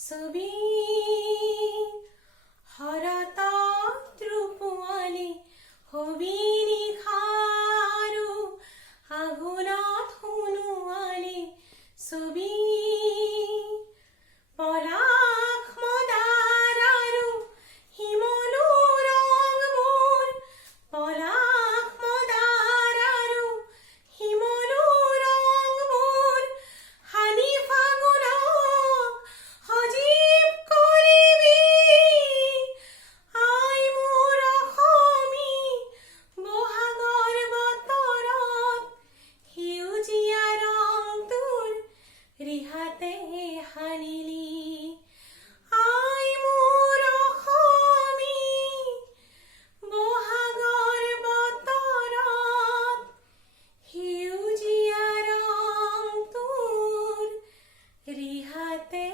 ছবি হৰতাত ৰূপোৱালী হবি নিশাৰু আঘোণত সোণোৱালী ছবি পলাশ মদাৰ আৰু শিমলু ৰংবোৰ পলাশ মদাৰ আৰু শিমলু ৰংবোৰ হানি ফাগুনক সজীৱ কৰিবি আই মোৰ অসমী বহাগৰ বতৰত সেউজীয়া ৰং তোৰ ৰিহাতে সানিলি আই মোৰ অসমী বহাগৰ বতৰত সেউজীয়া ৰং তোৰ ৰিহাতে